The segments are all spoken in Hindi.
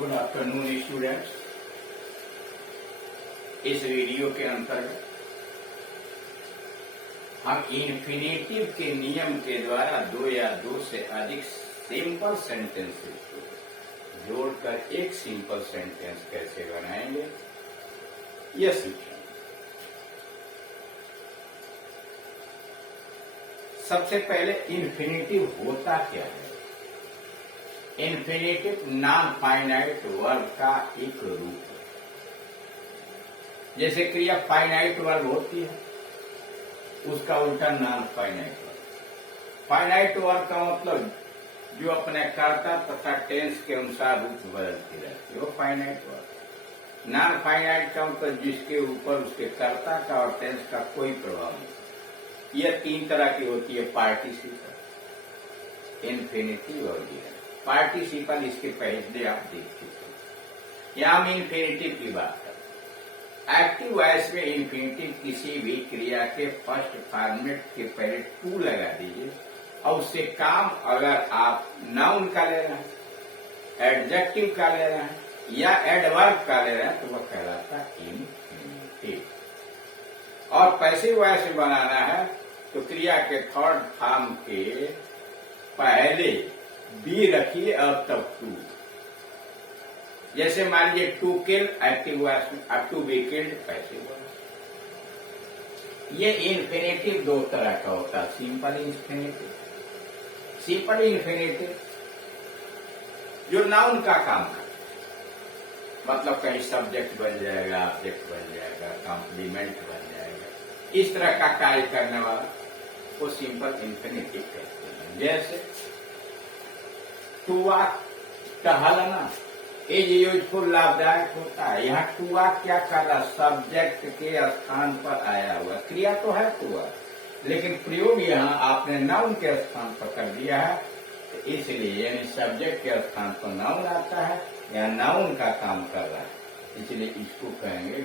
Good afternoon students. इस वीडियो के अंतर्गत हम इन्फिनेटिव के नियम के द्वारा दो या दो से अधिक सिंपल सेंटेंसेस को जोड़कर एक सिंपल सेंटेंस कैसे बनाएंगे यह सीखेंगे। सबसे पहले इन्फिनेटिव होता क्या है? इन्फिनेटिव नॉन फाइनाइट वर्ब का एक रूप है। जैसे क्रिया फाइनाइट वर्ब होती है, उसका उल्टा non finite verb. Finite verb का मतलब जो अपने कर्ता तथा टेंस के अनुसार रूप बदलती रहती है, वो फाइनाइट वर्ब। नॉन फाइनाइट का मतलब जिसके ऊपर उसके कर्ता का और टेंस का कोई प्रभाव नहीं। यह तीन तरह की होती है, पार्टिसिपल, इन्फिनेटिव और डियर। पार्टिसिपल इसके पहले आप देख चुके हैं। यहां हम इन्फिनेटिव की बात करें। एक्टिव वॉइस में इन्फिनेटिव किसी भी क्रिया के फर्स्ट फॉर्मेट के पहले टू लगा दीजिए और उससे काम अगर आप नाउन का ले रहे हैं, एडजेक्टिव का ले रहे हैं या एडवर्ब का ले रहे हैं तो वह कहलाता है इन्फिनेटिव। और पैसिव वॉइस में बनाना है तो क्रिया के थर्ड फॉर्म के पहले बी रखिए और तब टू। जैसे मान लीजिए टू किल एक्टिव वॉइस में, अब to be killed passive voice. ये इन्फिनेटिव दो तरह का होता है, सिंपल इन्फिनेटिव। सिंपल इन्फिनेटिव जो नाउन का काम करता है, मतलब कहीं सब्जेक्ट बन जाएगा, ऑब्जेक्ट बन जाएगा, कॉम्प्लीमेंट बन जाएगा, इस तरह का कार्य करने वाला वो सिंपल इन्फिनेटिव कहते हैं। जैसे टू वॉक, टहलना, इज यूजफुल, लाभदायक होता है। यहाँ टू वॉक क्या कर रहा? सब्जेक्ट के स्थान पर आया हुआ क्रिया तो है टू वॉक, लेकिन प्रयोग यहाँ आपने नाउन के स्थान पर कर दिया है, तो इसलिए यानी सब्जेक्ट के स्थान पर नाउन आता है या नाउन का काम कर रहा है, इसलिए इसको कहेंगे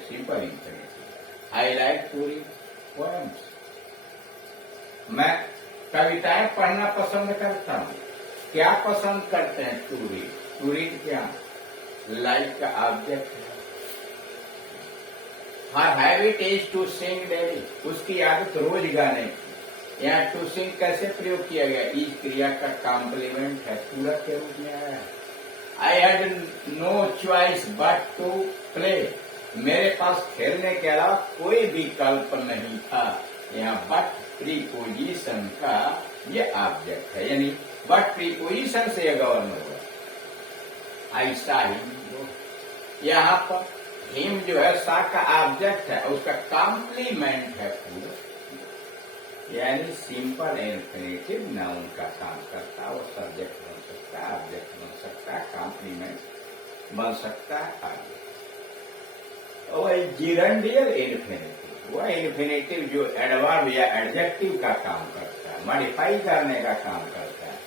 simple infinitive. I like to read poems, मैं कविताएं पढ़ना पसंद करता हूँ। क्या पसंद करते हैं? To read. टू रीड क्या? लाइक का ऑब्जेक्ट है। Her habit is to sing daily, उसकी आदत रोज गाने की। यहाँ टू सिंग कैसे प्रयोग किया गया? इस क्रिया का कॉम्प्लीमेंट है, पूरक के रूप में आया है। I had no choice but to play, मेरे पास खेलने के अलावा कोई विकल्प नहीं था। यहाँ बट प्रीपोजिशन का ये ऑब्जेक्ट है, यानी बट प्रीपोजिशन से यह गवर्न होगा। ऐसा ही यहाँ पर हिम जो है सा का ऑब्जेक्ट है, उसका कॉम्प्लीमेंट है पूरा, यानी सिंपल इन्फिनेटिव नाउन का काम करता है। वो सब्जेक्ट बन सकता है, ऑब्जेक्ट बन सकता है, कॉम्प्लीमेंट बन सकता है आगे। और जिरंडियल इन्फिनेटिव वह इन्फिनेटिव जो एडवर्ब या एडजेक्टिव का काम करता है, मॉडिफाई करने का काम करता है।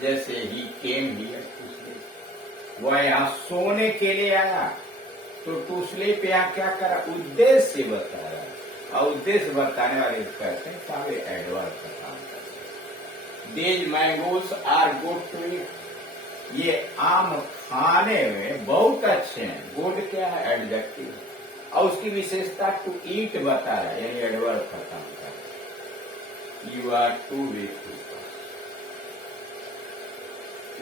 जैसे ही केम हियर टू स्लीप, वह यहाँ सोने के लिए आया, तो टू स्लीप यहाँ क्या करा? उद्देश्य बता रहा है, और उद्देश्य बताने वाले कहते हैं सारे एडवर्ब का काम करते हैं। These mangoes are good to eat, ये आम खाने में बहुत अच्छे हैं। गुड क्या है? एडजेक्टिव है, और उसकी विशेषता टू ईट बता रहा है, यानी एडवर्ब का काम कर रहा है। You are too weak to pass,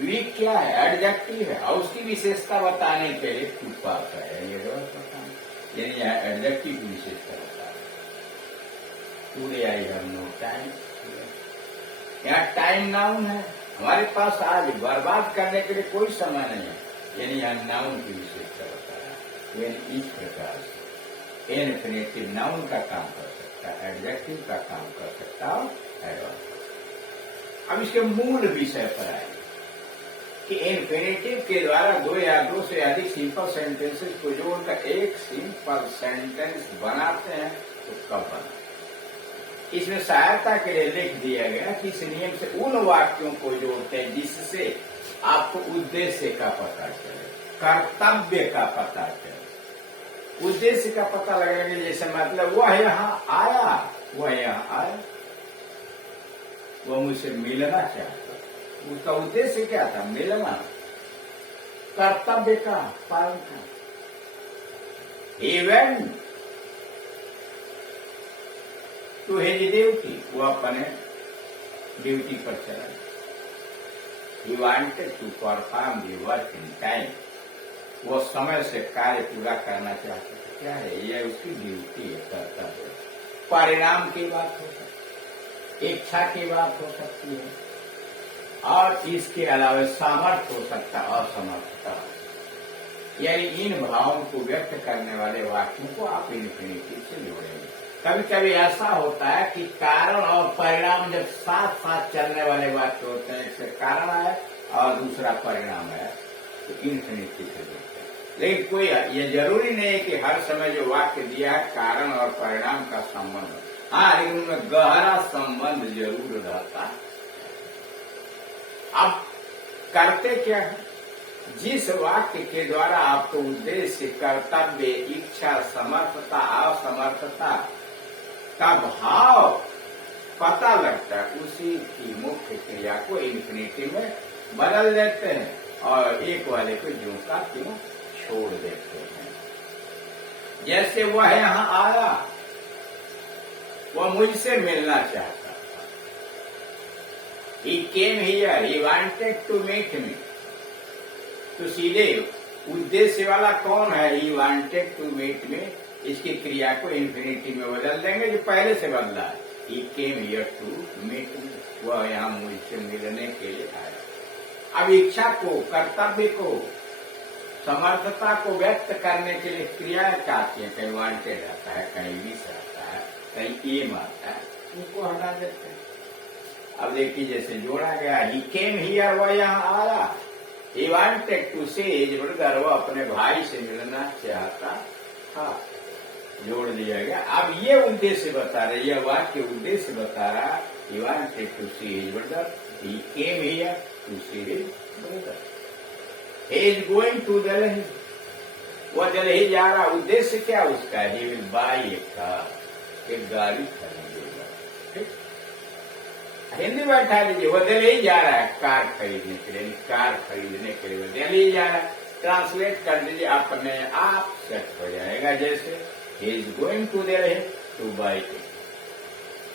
weak क्या है? एडजेक्टिव है, और उसकी विशेषता बताने के लिए टू पास है, यानी एडवर्ब का काम, यानी यहाँ एडजेक्टिव की विशेषता बता रहा है। Today I have no time, यहाँ टाइम नाउन है, हमारे पास आज बर्बाद करने के लिए कोई समय नहीं है, यानी यहाँ नाउन की विशेषता बता रहा है। यानी इस प्रकार से इन्फिनेटिव नाउन का काम कर सकता है, एडजेक्टिव का काम कर सकता है, एडवर्ब। अब इसके मूल विषय पर आए कि इन्फिनेटिव के द्वारा दो या दो से अधिक सिंपल सेंटेंसेस को जोड़कर एक सिंपल सेंटेंस बनाते हैं तो कब बनाते? इसमें सहायता के लिए लिख दिया गया कि इस नियम से उन वाक्यों को जोड़ते हैं जिससे आपको उद्देश्य का पता चले, कर्तव्य का पता चले। उद्देश्य का पता लगने के जैसे मतलब वह यहाँ आया, वह मुझसे मिलना चाहता, उसका उद्देश्य क्या था? मिलना। कर्तव्य का पालन कर। इवन टू हिज ड्यूटी, वो अपने ड्यूटी पर चला। He wanted to perform the work in time. वो समय से कार्य पूरा करना चाहते थे। क्या है? यह उसकी ड्यूटी है, कर्तव्य। परिणाम की बात हो सकती है, इच्छा की बात हो सकती है, और इसके अलावा सामर्थ्य हो सकता है, असमर्थता। यानी इन भावों को व्यक्त करने वाले वाक्यों को आप इन्फिनिटिव से जोड़ेंगे। कभी कभी ऐसा होता है कि कारण और परिणाम जब साथ साथ चलने वाले वाक्य होते हैं, एक से कारण है और दूसरा परिणाम है, तो इन्फिनिटिव से जोड़ते हैं। लेकिन कोई ये जरूरी नहीं है कि हर समय जो वाक्य दिया है कारण और परिणाम का संबंध, हाँ, लेकिन उनमें गहरा संबंध जरूर रहता है। अब करते क्या है? जिस वाक्य के द्वारा आपको उद्देश्य, कर्तव्य, इच्छा, समर्थता, असमर्थता का भाव पता लगता है, उसी की मुख्य क्रिया को इन्फिनिटिव में बदल देते हैं और एक वाले को ज्यों का त्यों छोड़ देते हैं। जैसे वह यहां आया, वह मुझसे मिलना चाहता था। He came here, he wanted to meet me. तो सीधे उद्देश्य वाला कौन है? He wanted to meet me, इसकी क्रिया को इन्फिनिटी में बदल देंगे जो पहले से बदला है। He came here to meet me, वह यहाँ मुझसे मिलने के लिए आया। अब इच्छा को, कर्तव्य को, समर्थता को व्यक्त करने के लिए क्रियाएं क्या आती है? कहीं वांटेड आता है, कहीं विश आता है, कहीं एम आता है, उनको हटा देते हैं। अब देखिए जैसे जोड़ा गया, ही केम हियर, वह यहाँ आया। He wanted to see his brother, वो अपने भाई से मिलना चाहता था, जोड़ दिया गया। अब ये उद्देश्य बता रहे, यह वाक्य उद्देश्य बता रहा, he wanted to see his brother, he came here to see his brother. He is going to Delhi, वो दिल्ली जा रहा। उद्देश्य क्या उसका? He will buy a car, एक गाड़ी खरीदेगा। ठीक, हिंदी में बैठा लीजिए, वो दिल्ली जा रहा है कार खरीदने के लिए, कार खरीदने के लिए वो दिल्ली जा रहा है। ट्रांसलेट कर दीजिए, अपने आप सेट हो जाएगा। जैसे he is going to Delhi to buy it.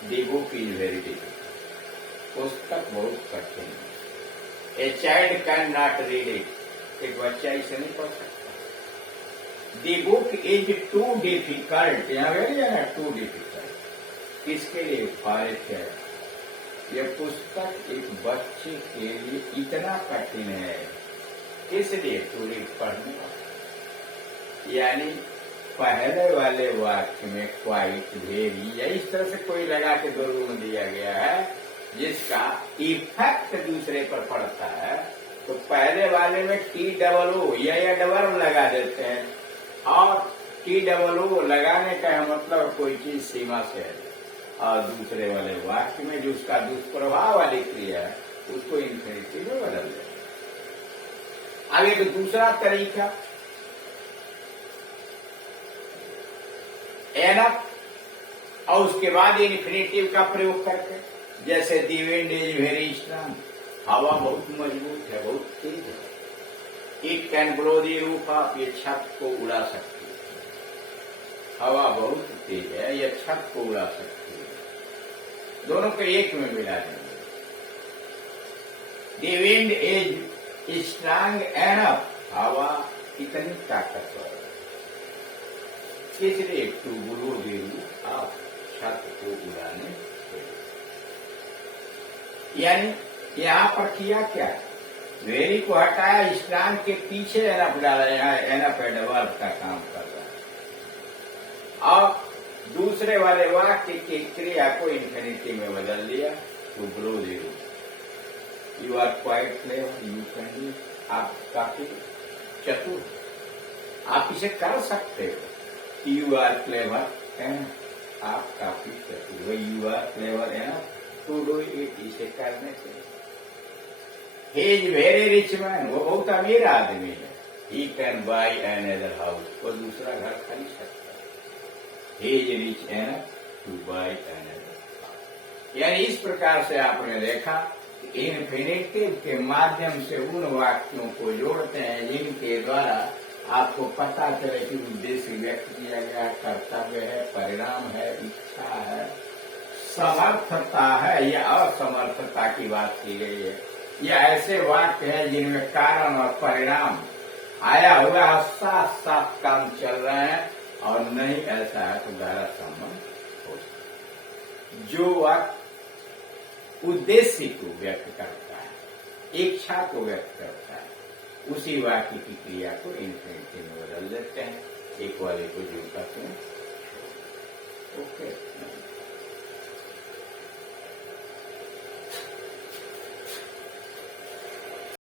The book is very difficult. पुस्तक बहुत कठिन है। A child cannot read it. एक बच्चा इसे नहीं पढ़ सकता। The book is too difficult. यहाँ वेरी है ना, too difficult. किसके लिए? for a child. यह पुस्तक एक बच्चे के लिए इतना कठिन है, इसलिए थोड़ी पढ़ने वाला। यानी पहले वाले वाक्य में क्वाइट, वेरी, या इस तरह से कोई लगा के दो रूम दिया गया है जिसका इफेक्ट दूसरे पर पड़ता है। तो पहले वाले में टी डबल ओ या डबल लगा देते हैं, और टी डबल ओ लगाने का मतलब कोई चीज सीमा से है, और दूसरे वाले वाक्य में जो उसका दुष्प्रभाव वाली क्रिया है उसको इन्फिनिटिव में बदल देते। अब एक दूसरा तरीका, एनफ, और उसके बाद इन्फिनिटिव का प्रयोग करके, जैसे दी विंड इज वेरी स्ट्रांग, हवा बहुत मजबूत है, बहुत तेज है। It can blow the roof of, ये छत को उड़ा सकती है। हवा बहुत तेज है, यह छत को उड़ा सकती है। दोनों को एक में मिला देंगे। The wind is strong enough, हवा इतनी ताकतवर है, इसलिए to blow the roof off, छत को उड़ाने के लिए। यानी यहाँ पर किया क्या? वेरी को हटाया, स्ट्रांग के पीछे एनफ डाला, यहाँ एनफ एडवर्ब का काम कर रहा है, और दूसरे वाले वाक्य की क्रिया को इन्फिनिटी में बदल दिया, to blow the roof. You are quite clever, you can do, आप काफी चतुर, आप इसे कर सकते हो। यू आर क्लेवर एंड, आप काफी चतुर हो। You are clever and to do it, इसे करने के लिए। He is very rich man, वो बहुत अमीर आदमी है। He can buy another house, वो दूसरा घर खरीद सकता है। He is rich enough to buy another house। यानी इस प्रकार से आपने देखा इन्फिनिटिव के माध्यम से उन वाक्यों को जोड़ते हैं जिनके द्वारा आपको पता चले कि उद्देश्य व्यक्त किया गया, कर्तव्य है, परिणाम है, इच्छा है, समर्थता है या असमर्थता की बात की गई है। ये ऐसे वाक्य हैं जिनमें कारण और परिणाम आया हुआ है, साथ साथ काम चल रहे हैं, और नहीं ऐसा है तो गहरा संबंध हो सकता है। जो वाक्य उद्देश्य को व्यक्त करता है, इच्छा को व्यक्त करता है, उसी वाक्य की क्रिया को इन्फिनिटिव में बदल देते हैं, एक वाले को जो करते हैं। ओके।